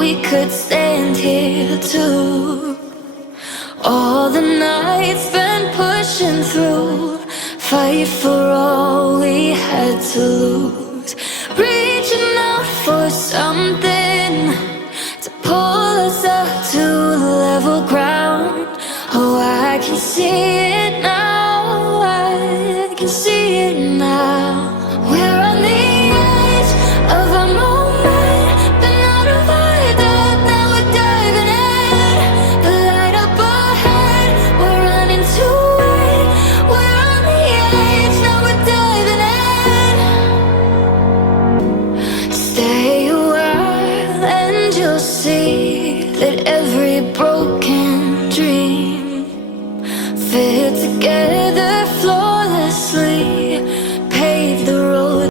we could stand here too. All the nights spent pushing through, fight for all we had to lose, reaching out for something to pull us up to level ground. Oh, I can see it now, I can see it now. We're on the edge of a moment, been out of our depth, now we're diving in. The light up ahead, we're running to it. We're on the edge, now we're diving in. Stay a while and you'll see